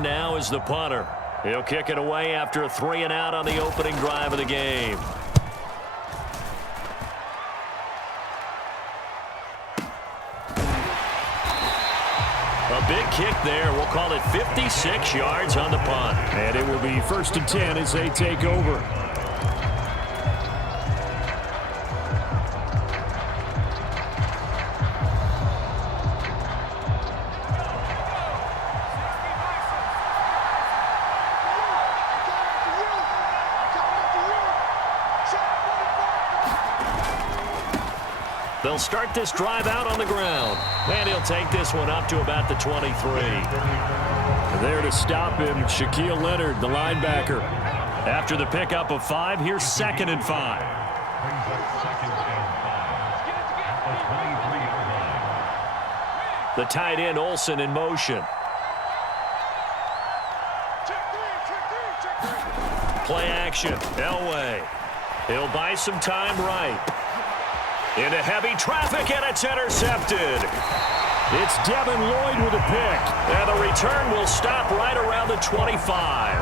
line now is the punter. He'll kick it away after a 3-and-out on the opening drive of the game. A big kick there. We'll call it 56 yards on the punt. And it will be 1st and 10 as they take over. They'll start this drive out on the ground. And he'll take this one up to about the 23. There to stop him, Shaquille Leonard, the linebacker. After the pickup of 5, here's 2nd and 5. The tight end, Olsen, in motion. Play action. Elway. He'll buy some time right. Into heavy traffic, and it's intercepted. It's Devin Lloyd with a pick. And the return will stop right around the 25.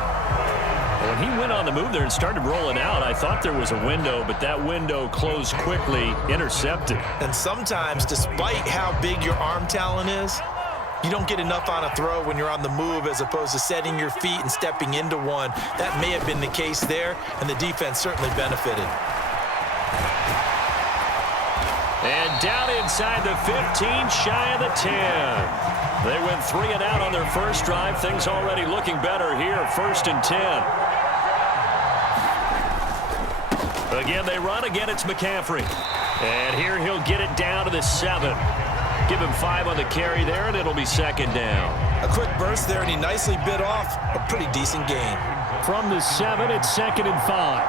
When he went on the move there and started rolling out, I thought there was a window, but that window closed quickly, intercepted. And sometimes, despite how big your arm talent is, you don't get enough on a throw when you're on the move as opposed to setting your feet and stepping into one. That may have been the case there, and the defense certainly benefited. And down inside the 15, shy of the 10. They went 3-and-out on their first drive. Things already looking better here. 1st and 10. Again, they run. Again, it's McCaffrey. And here he'll get it down to the 7. Give him 5 on the carry there, and it'll be 2nd down. A quick burst there, and he nicely bit off a pretty decent gain. From the 7, it's 2nd and 5.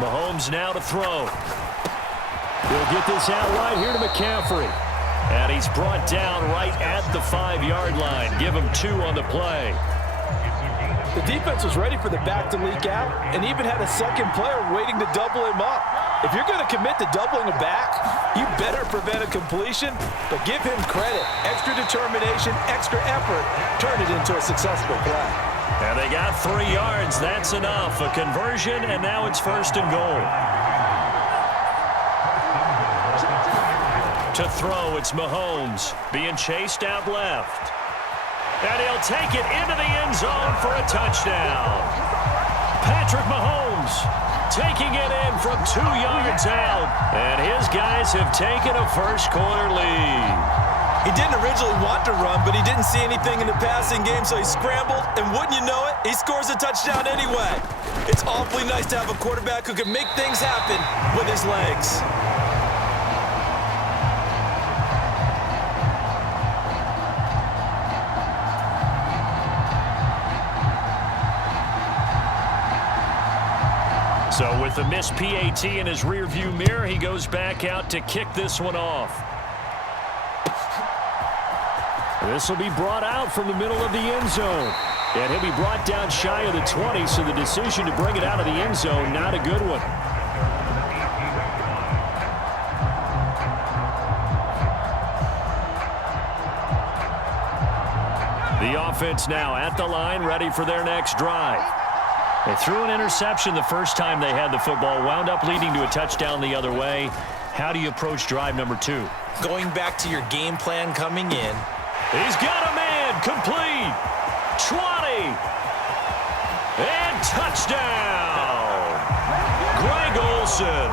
Mahomes now to throw. He'll get this out right here to McCaffrey. And he's brought down right at the 5-yard line. Give him 2 on the play. The defense was ready for the back to leak out and even had a second player waiting to double him up. If you're going to commit to doubling a back, you better prevent a completion, but give him credit. Extra determination, extra effort, turn it into a successful play. And they got 3 yards. That's enough. A conversion, and now it's 1st and goal. To throw, it's Mahomes being chased out left. And he'll take it into the end zone for a touchdown. Patrick Mahomes taking it in from 2 yards out. And his guys have taken a first-quarter lead. He didn't originally want to run, but he didn't see anything in the passing game, so he scrambled, and wouldn't you know it, he scores a touchdown anyway. It's awfully nice to have a quarterback who can make things happen with his legs. So with the missed PAT in his rearview mirror, he goes back out to kick this one off. This will be brought out from the middle of the end zone. And he'll be brought down shy of the 20, so the decision to bring it out of the end zone, not a good one. The offense now at the line, ready for their next drive. They threw an interception the first time they had the football, wound up leading to a touchdown the other way. How do you approach drive number 2? Going back to your game plan coming in. He's got a man, complete, 20, and touchdown. Greg Olsen,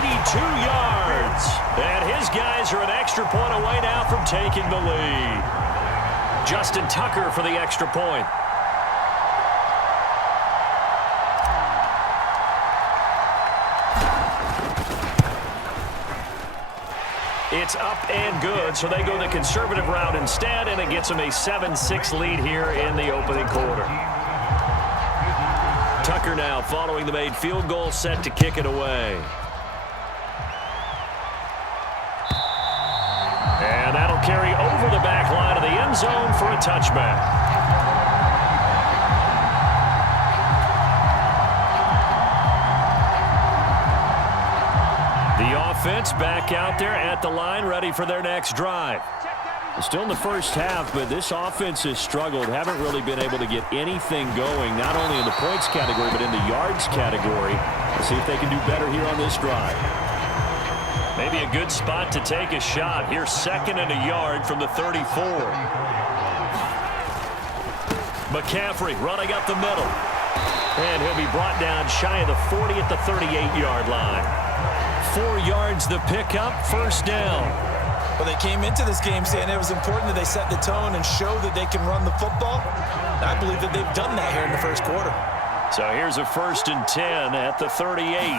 82 yards. And his guys are an extra point away now from taking the lead. Justin Tucker for the extra point. It's up and good, so they go the conservative route instead, and it gets them a 7-6 lead here in the opening quarter. Tucker now following the made field goal, set to kick it away. And that'll carry over the back line of the end zone for a touchback. The offense back out there at the line, ready for their next drive. Still in the first half, but this offense has struggled. Haven't really been able to get anything going, not only in the points category, but in the yards category. Let's see if they can do better here on this drive. Maybe a good spot to take a shot. Here's 2nd and a yard from the 34. McCaffrey running up the middle. And he'll be brought down shy of the 40 at the 38-yard line. 4 yards the pickup, first down. Well, they came into this game saying it was important that they set the tone and show that they can run the football. And I believe that they've done that here in the first quarter. So here's a 1st and 10 at the 38.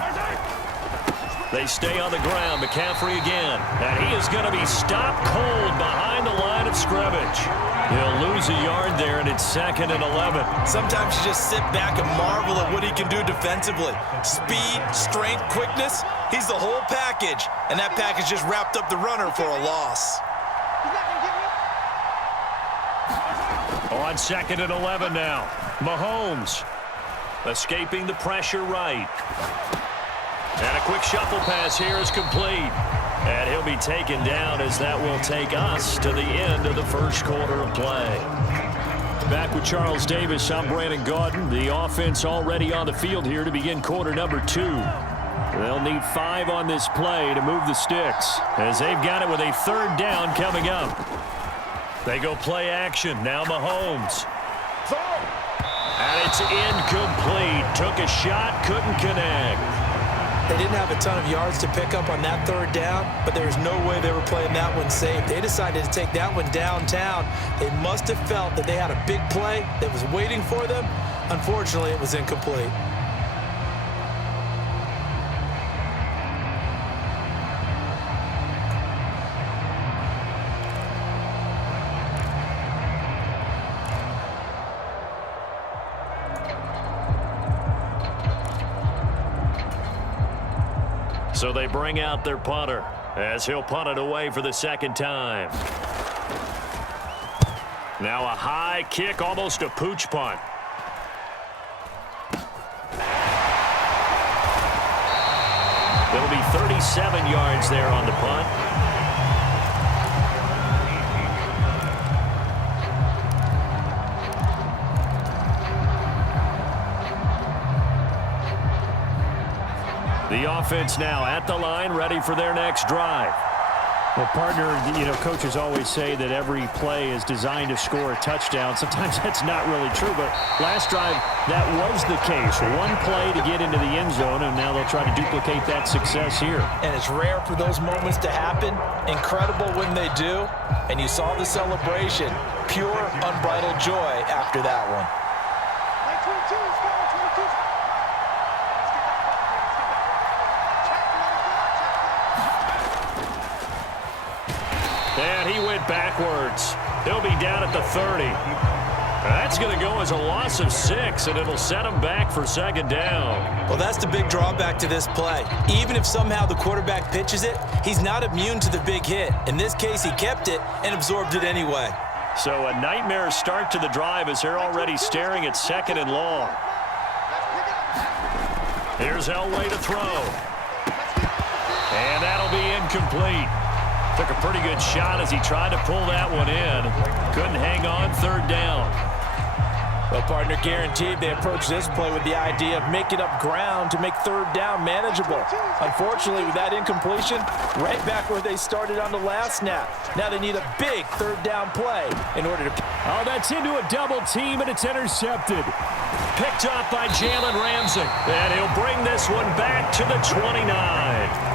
They stay on the ground. McCaffrey again. And he is going to be stopped cold behind the line of scrimmage. He'll lose a yard there, and it's 2nd and 11. Sometimes you just sit back and marvel at what he can do defensively. Speed, strength, quickness. He's the whole package. And that package just wrapped up the runner for a loss. On 2nd and 11 now. Mahomes escaping the pressure right. And a quick shuffle pass here is complete. And he'll be taken down as that will take us to the end of the first quarter of play. Back with Charles Davis, I'm Brandon Gaudin. The offense already on the field here to begin quarter number 2. They'll need 5 on this play to move the sticks, as they've got it with a 3rd down coming up. They go play action. Now Mahomes. And it's incomplete. Took a shot, couldn't connect. They didn't have a ton of yards to pick up on that 3rd down, but there's no way they were playing that one safe. They decided to take that one downtown. They must have felt that they had a big play that was waiting for them. Unfortunately, it was incomplete. So they bring out their punter as he'll punt it away for the 2nd time. Now a high kick, almost a pooch punt. It'll be 37 yards there on the punt. The offense now at the line, ready for their next drive. Well, partner, coaches always say that every play is designed to score a touchdown. Sometimes that's not really true, but last drive, that was the case. One play to get into the end zone, and now they'll try to duplicate that success here. And it's rare for those moments to happen. Incredible when they do. And you saw the celebration. Pure, unbridled joy after that one. And he went backwards. He'll be down at the 30. That's going to go as a loss of 6, and it'll set him back for 2nd down. Well, that's the big drawback to this play. Even if somehow the quarterback pitches it, he's not immune to the big hit. In this case, he kept it and absorbed it anyway. So a nightmare start to the drive as they're already staring at 2nd and long. Here's Elway to throw. And that'll be incomplete. Took a pretty good shot as he tried to pull that one in. Couldn't hang on, 3rd down. Well, partner, guaranteed they approach this play with the idea of making up ground to make 3rd down manageable. Unfortunately, with that incompletion, right back where they started on the last snap. Now they need a big 3rd down play in order to... Oh, that's into a double team, and it's intercepted. Picked up by Jalen Ramsey. And he'll bring this one back to the 29.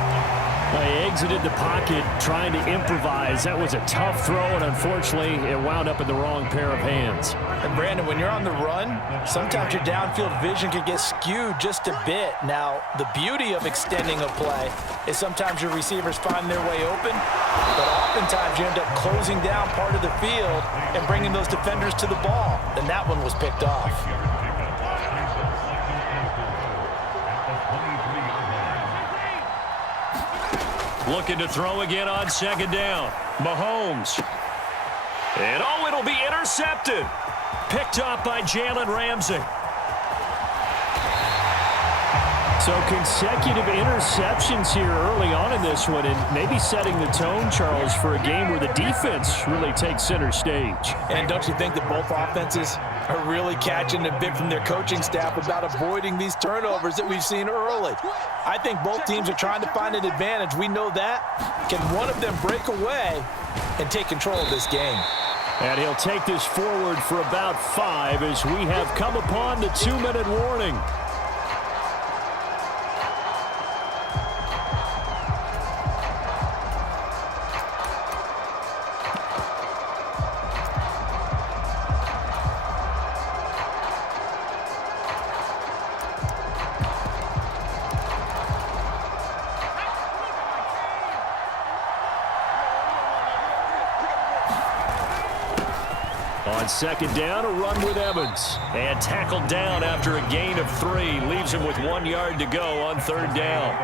They exited the pocket trying to improvise. That was a tough throw, and unfortunately, it wound up in the wrong pair of hands. And Brandon, when you're on the run, sometimes your downfield vision can get skewed just a bit. Now, the beauty of extending a play is sometimes your receivers find their way open, but oftentimes you end up closing down part of the field and bringing those defenders to the ball. And that one was picked off. Looking to throw again on 2nd down. Mahomes. And it'll be intercepted. Picked up by Jalen Ramsey. So consecutive interceptions here early on in this one, and maybe setting the tone, Charles, for a game where the defense really takes center stage. And don't you think that both offenses are really catching a bit from their coaching staff about avoiding these turnovers that we've seen early? I think both teams are trying to find an advantage. We know that. Can one of them break away and take control of this game? And he'll take this forward for about 5 as we have come upon the 2-minute warning. On second down, a run with Evans. And tackled down after a gain of 3. Leaves him with 1 yard to go on third down.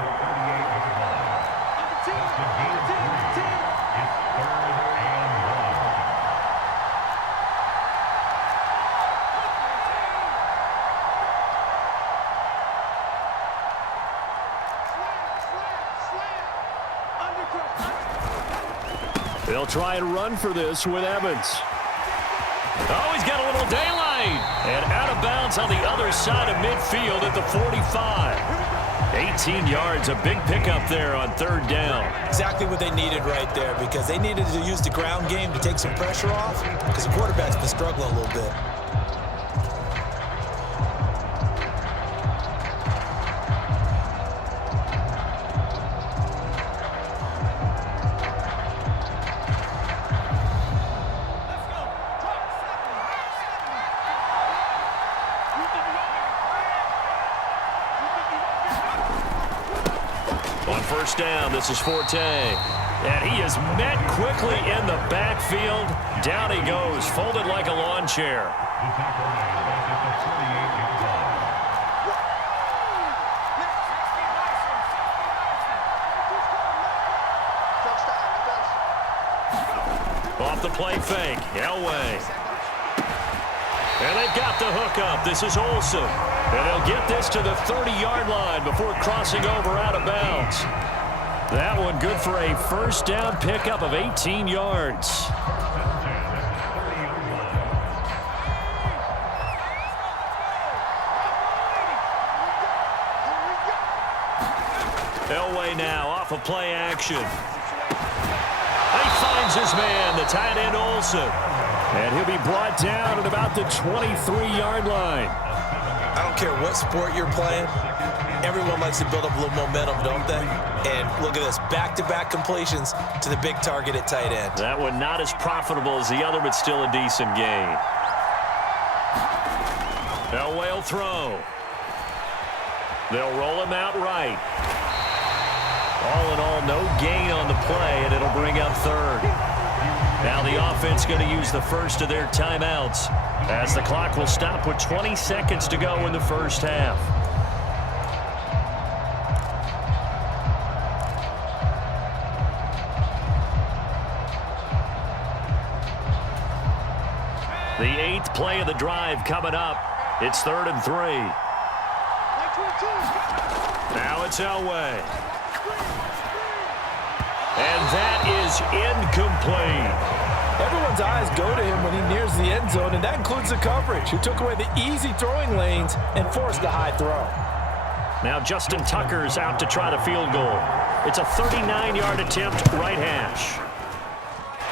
They'll try and run for this with Evans. Oh, he's got a little daylight. And out of bounds on the other side of midfield at the 45. 18 yards, a big pickup there on third down. Exactly what they needed right there, because they needed to use the ground game to take some pressure off, because the quarterback's been struggling a little bit. On first down, this is Forte. And he is met quickly in the backfield. Down he goes, folded like a lawn chair. Off the play fake, Elway. And they've got the hook up. This is Olsen. And they'll get this to the 30-yard line before crossing over out of bounds. That one good for a first down pickup of 18 yards. Elway now off of play action. He finds his man, the tight end Olsen. And he'll be brought down at about the 23-yard line. I don't care what sport you're playing. Everyone likes to build up a little momentum, don't they? And look at this, back-to-back completions to the big target at tight end. That one not as profitable as the other, but still a decent gain. Elway will throw. They'll roll him out right. All in all, no gain on the play, and it'll bring up third. Now the offense going to use the first of their timeouts as the clock will stop with 20 seconds to go in the first half. The 8th play of the drive coming up. It's 3rd and 3. Now it's Elway. And that is incomplete. Everyone's eyes go to him when he nears the end zone, and that includes the coverage, who took away the easy throwing lanes and forced a high throw. Now Justin Tucker's out to try the field goal. It's a 39-yard attempt, right hash.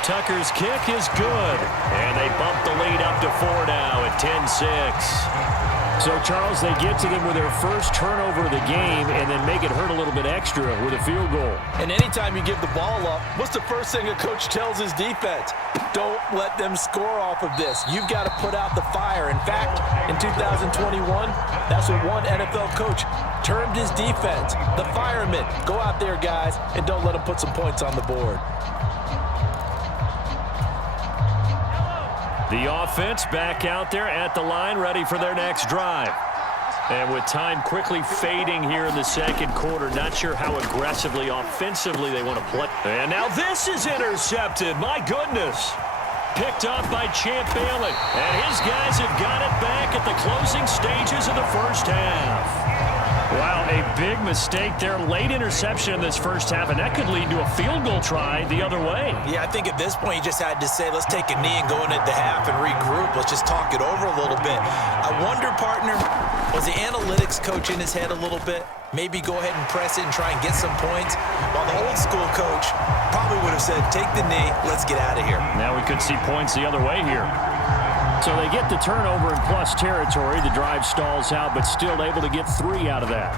Tucker's kick is good, and they bump the lead up to 4 now at 10-6. So, Charles, they get to them with their first turnover of the game and then make it hurt a little bit extra with a field goal. And anytime you give the ball up, what's the first thing a coach tells his defense? Don't let them score off of this. You've got to put out the fire. In fact, in 2021, that's what one NFL coach termed his defense, the firemen. Go out there, guys, and don't let them put some points on the board. The offense back out there at the line, ready for their next drive. And with time quickly fading here in the second quarter, not sure how aggressively, offensively they want to play. And now this is intercepted. My goodness. Picked up by Champ Bailey. And his guys have got it back at the closing stages of the first half. Wow, a big mistake there. Late interception in this first half, and that could lead to a field goal try the other way. Yeah, I think at this point you just had to say, let's take a knee and go into the half and regroup. Let's just talk it over a little bit. I wonder, partner, was the analytics coach in his head a little bit? Maybe go ahead and press it and try and get some points. While the old school coach probably would have said, take the knee, let's get out of here. Now we could see points the other way here. So they get the turnover in plus territory. The drive stalls out, but still able to get 3 out of that.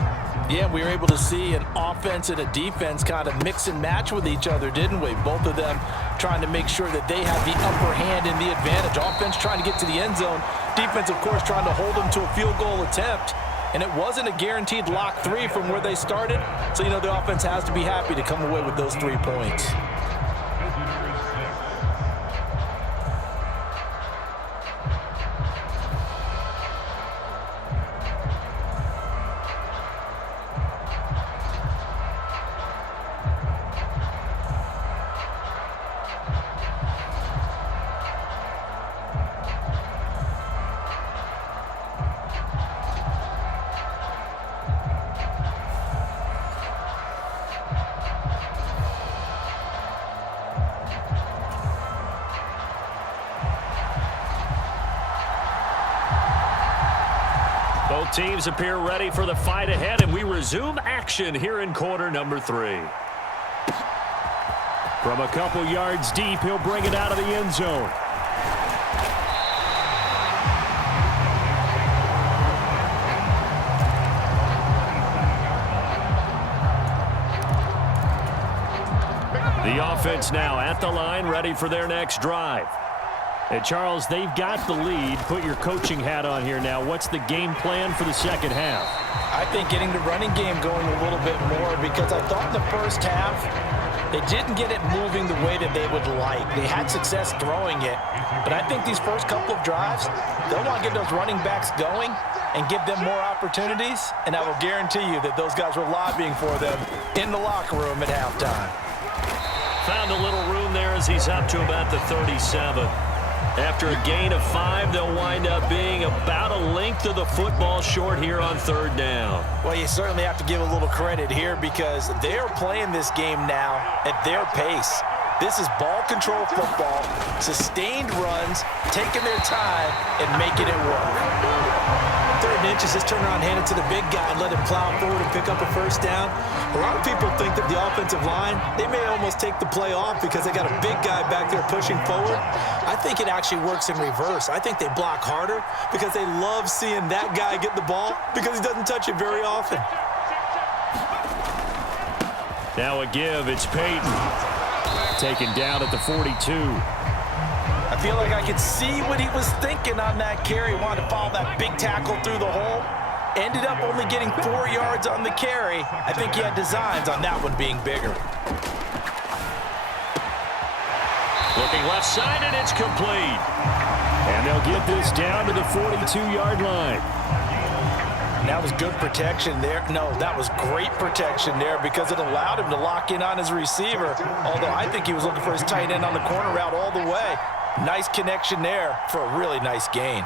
Yeah, we were able to see an offense and a defense kind of mix and match with each other, didn't we? Both of them trying to make sure that they have the upper hand and the advantage. Offense trying to get to the end zone. Defense, of course, trying to hold them to a field goal attempt. And it wasn't a guaranteed lock 3 from where they started. So, you know, the offense has to be happy to come away with those 3 points. Both teams appear ready for the fight ahead, and we resume action here in quarter number 3. From a couple yards deep, he'll bring it out of the end zone. The offense now at the line, ready for their next drive. And Charles, they've got the lead. Put your coaching hat on here now. What's the game plan for the second half? I think getting the running game going a little bit more, because I thought in the first half they didn't get it moving the way that they would like. They had success throwing it, but I think these first couple of drives, they'll want to get those running backs going and give them more opportunities, and I will guarantee you that those guys were lobbying for them in the locker room at halftime. Found a little room there as he's up to about the 37. After a gain of 5, they'll wind up being about a length of the football short here on 3rd down. Well, you certainly have to give a little credit here because they're playing this game now at their pace. This is ball control football, sustained runs, taking their time and making it work. 3rd and inches, just turn around, hand it to the big guy and let him plow forward and pick up a first down. A lot of people think that the offensive line, they may almost take the play off because they got a big guy back there pushing forward. I think it actually works in reverse. I think they block harder because they love seeing that guy get the ball because he doesn't touch it very often. Now a give, it's Peyton. Taken down at the 42. I feel like I could see what he was thinking on that carry. Wanted to follow that big tackle through the hole. Ended up only getting 4 yards on the carry. I think he had designs on that one being bigger. Looking left side, and it's complete. And they'll get this down to the 42-yard line. That was good protection there. No, that was great protection there because it allowed him to lock in on his receiver. Although I think he was looking for his tight end on the corner route all the way. Nice connection there for a really nice gain.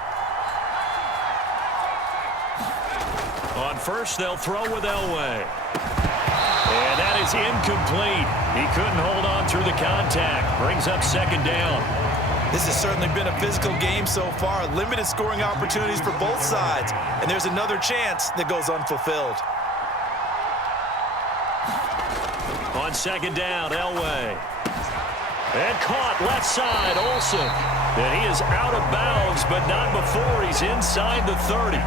On first, they'll throw with Elway. And that is incomplete. He couldn't hold on through the contact. Brings up 2nd down. This has certainly been a physical game so far. Limited scoring opportunities for both sides. And there's another chance that goes unfulfilled. On 2nd down, Elway. And caught left side, Olsen. And he is out of bounds, but not before he's inside the 30.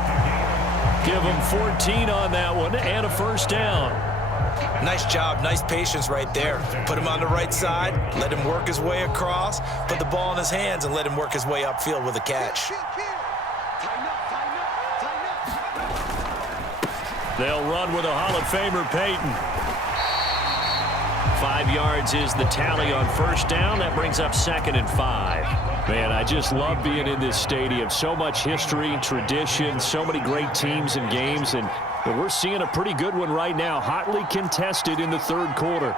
Give him 14 on that one and a first down. Nice job, nice patience right there. Put him on the right side, let him work his way across, put the ball in his hands, and let him work his way upfield with a catch. They'll run with a Hall of Famer, Peyton. 5 yards is the tally on first down. That brings up 2nd and 5. Man, I just love being in this stadium. So much history, tradition, so many great teams and games, and we're seeing a pretty good one right now. Hotly contested in the 3rd quarter.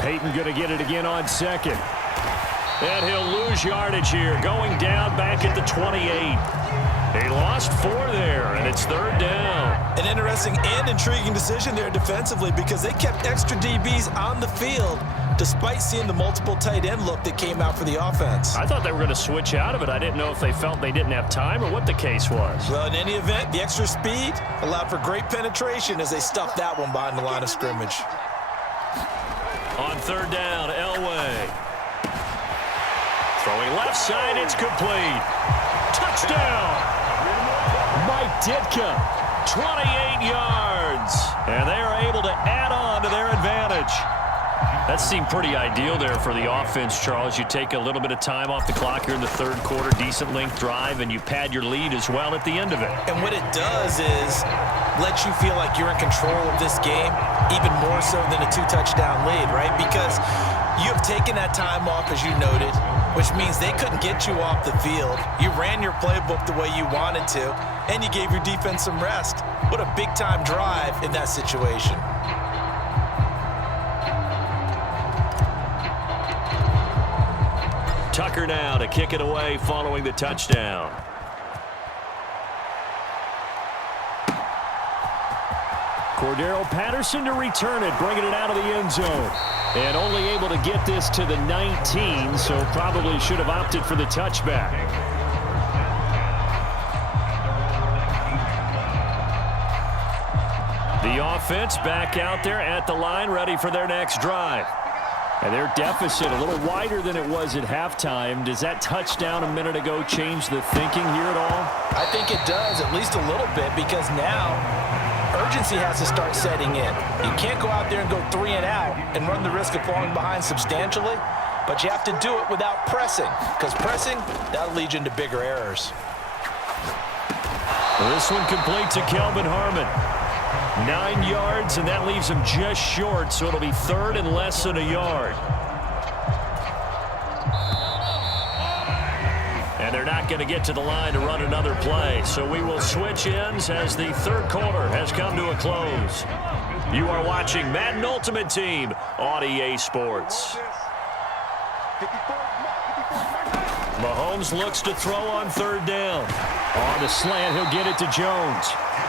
Peyton going to get it again on 2nd. And he'll lose yardage here, going down back at the 28. He lost 4 there, and it's 3rd down. An interesting and intriguing decision there defensively because they kept extra DBs on the field despite seeing the multiple tight end look that came out for the offense. I thought they were going to switch out of it. I didn't know if they felt they didn't have time or what the case was. Well, in any event, the extra speed allowed for great penetration as they stuffed that one behind the line of scrimmage. On 3rd down, Elway. Throwing left side, it's complete. Touchdown! Mike Ditka, 28 yards. And they are able to add on to their advantage. That seemed pretty ideal there for the offense, Charles. You take a little bit of time off the clock here in the 3rd quarter, decent length drive, and you pad your lead as well at the end of it. And what it does is let you feel like you're in control of this game, even more so than a 2-touchdown lead, right? Because you have taken that time off, as you noted, which means they couldn't get you off the field. You ran your playbook the way you wanted to, and you gave your defense some rest. What a big-time drive in that situation. Tucker now to kick it away following the touchdown. Cordero Patterson to return it, bringing it out of the end zone. And only able to get this to the 19, so probably should have opted for the touchback. The offense back out there at the line, ready for their next drive. And their deficit a little wider than it was at halftime. Does that touchdown a minute ago change the thinking here at all? I think it does, at least a little bit, because now urgency has to start setting in. You can't go out there and go 3 and out and run the risk of falling behind substantially, but you have to do it without pressing, because pressing, that'll lead you into bigger errors. This one complete to Kelvin Harmon. 9 yards, and that leaves him just short, so it'll be 3rd and less than a yard. And they're not going to get to the line to run another play, so we will switch ends as the 3rd quarter has come to a close. You are watching Madden Ultimate Team on EA Sports. Mahomes looks to throw on 3rd down. On the slant, he'll get it to Jones.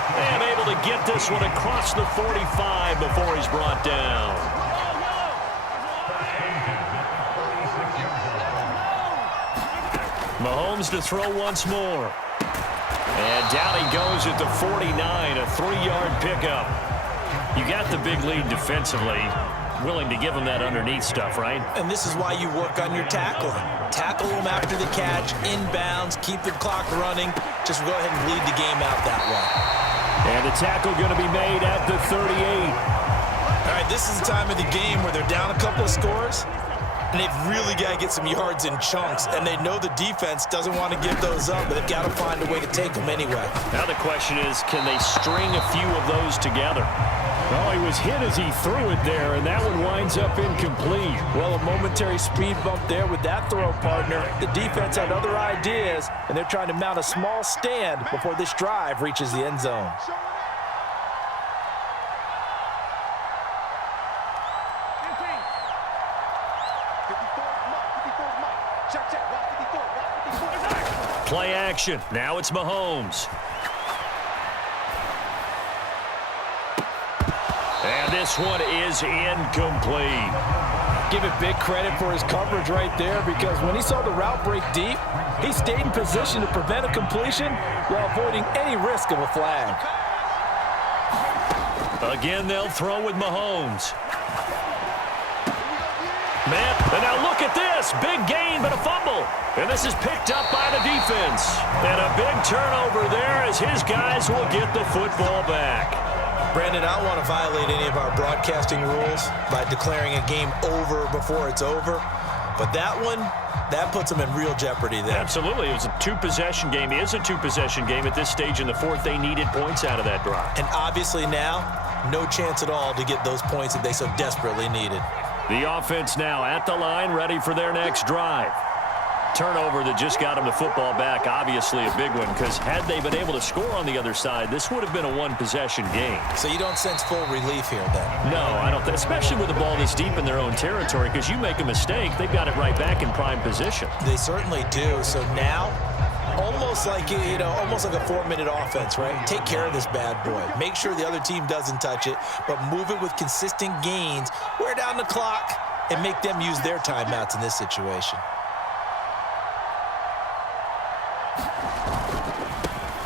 And able to get this one across the 45 before he's brought down. Mahomes to throw once more. And down he goes at the 49, a 3-yard pickup. You got the big lead defensively. Willing to give him that underneath stuff, right? And this is why you work on your tackling. Tackle them after the catch, inbounds, keep the clock running. Just go ahead and bleed the game out that way. And the tackle going to be made at the 38. All right, this is the time of the game where they're down a couple of scores, and they've really got to get some yards in chunks, and they know the defense doesn't want to give those up, but they've got to find a way to take them anyway. Now the question is, can they string a few of those together? Oh, he was hit as he threw it there, and that one winds up incomplete. Well, a momentary speed bump there with that throw, partner. The defense had other ideas, and they're trying to mount a small stand before this drive reaches the end zone. Play action. Now it's Mahomes. And this one is incomplete. Give it big credit for his coverage right there, because when he saw the route break deep, he stayed in position to prevent a completion while avoiding any risk of a flag. Again, they'll throw with Mahomes. Man, and now look at this. Big gain, but a fumble. And this is picked up by the defense. And a big turnover there as his guys will get the football back. Brandon, I don't want to violate any of our broadcasting rules by declaring a game over before it's over. But that one, that puts them in real jeopardy there. Absolutely. It was a 2-possession game. It is a 2-possession game at this stage in the 4th. They needed points out of that drive. And obviously now, no chance at all to get those points that they so desperately needed. The offense now at the line, ready for their next drive. Turnover that just got them the football back, obviously a big one, because had they been able to score on the other side, this would have been a 1-possession game. So you don't sense full relief here then? No, I don't, especially with the ball this deep in their own territory, because you make a mistake, they've got it right back in prime position. They certainly do. So now, almost like, almost like a 4-minute offense, right? Take care of this bad boy. Make sure the other team doesn't touch it, but move it with consistent gains, wear down the clock, and make them use their timeouts in this situation.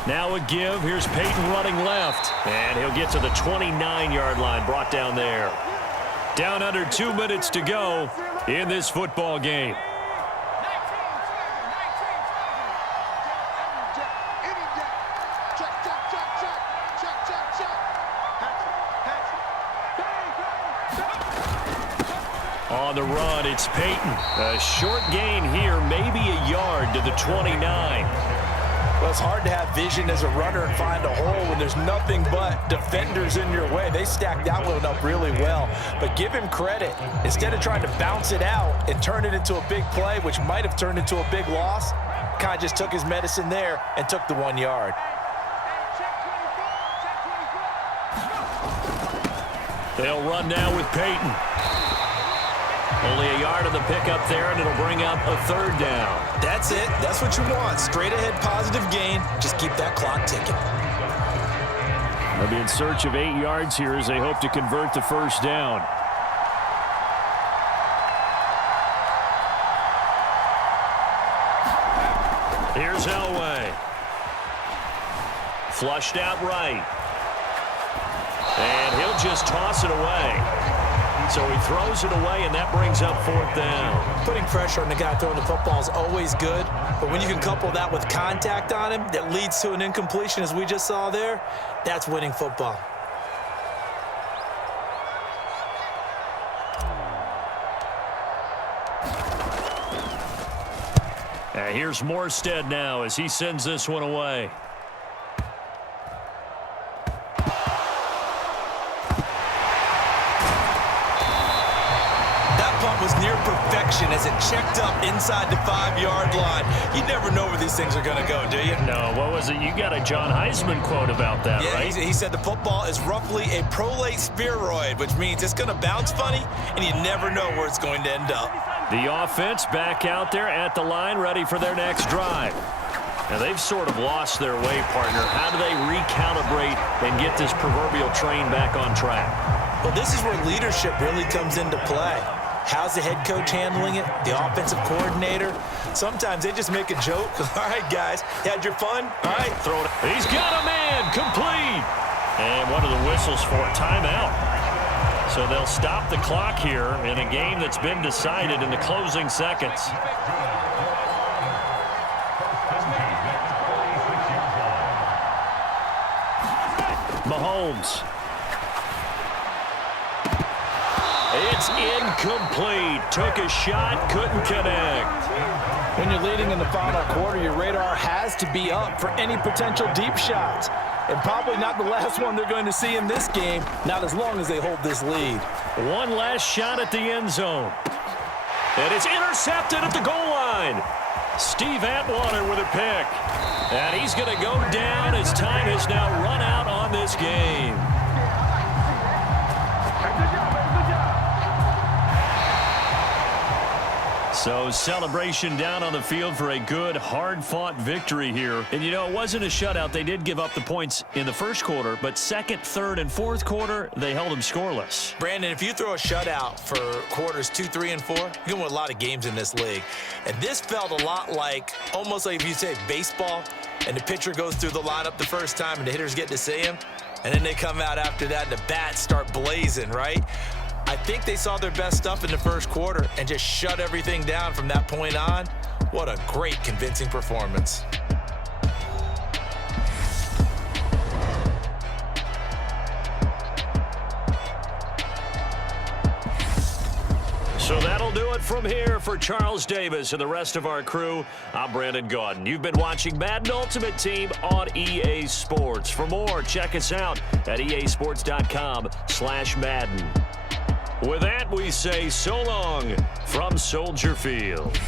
Now a give. Here's Peyton running left. And he'll get to the 29-yard line, brought down there. Down under 2 minutes to go in this football game. On the run, it's Peyton. A short gain here, maybe a yard to the 29. Well, it's hard to have vision as a runner and find a hole when there's nothing but defenders in your way. They stacked that one up really well. But give him credit. Instead of trying to bounce it out and turn it into a big play, which might have turned into a big loss, kind of just took his medicine there and took the 1 yard. They'll run now with Peyton. Only a yard of the pickup there, and it'll bring up a 3rd down. That's it. That's what you want. Straight ahead positive gain. Just keep that clock ticking. They'll be in search of 8 yards here as they hope to convert the 1st down. Here's Elway. Flushed out right. And he'll just toss it away. So he throws it away, and that brings up 4th down. Putting pressure on the guy throwing the football is always good, but when you can couple that with contact on him that leads to an incompletion, as we just saw there, that's winning football. Here's Morstead now as he sends this one away. Was near perfection as it checked up inside the 5-yard line. You never know where these things are going to go, do you? No, what was it? You got a John Heisman quote about that, yeah, right? He said the football is roughly a prolate spheroid, which means it's going to bounce funny, and you never know where it's going to end up. The offense back out there at the line, ready for their next drive. Now, they've sort of lost their way, partner. How do they recalibrate and get this proverbial train back on track? Well, this is where leadership really comes into play. How's the head coach handling it? The offensive coordinator? Sometimes they just make a joke. All right, guys, you had your fun? All right, throw it. He's got a man, complete. And what are the whistles for? Timeout. So they'll stop the clock here in a game that's been decided in the closing seconds. Mahomes. It's incomplete. Took a shot, couldn't connect. When you're leading in the final quarter, your radar has to be up for any potential deep shots. And probably not the last one they're going to see in this game, not as long as they hold this lead. One last shot at the end zone. And it's intercepted at the goal line. Steve Atwater with a pick. And he's going to go down as time has now run out on this game. So celebration down on the field for a good, hard-fought victory here. And, it wasn't a shutout. They did give up the points in the first quarter, but second, third, and fourth quarter, they held them scoreless. Brandon, if you throw a shutout for quarters 2, 3, and 4, you're going to win a lot of games in this league. And this felt a lot like, almost like if you say baseball, and the pitcher goes through the lineup the first time and the hitters get to see him, and then they come out after that and the bats start blazing, right? I think they saw their best stuff in the first quarter and just shut everything down from that point on. What a great, convincing performance. So that'll do it from here for Charles Davis and the rest of our crew. I'm Brandon Gaudin. You've been watching Madden Ultimate Team on EA Sports. For more, check us out at easports.com/Madden. With that, we say so long from Soldier Field.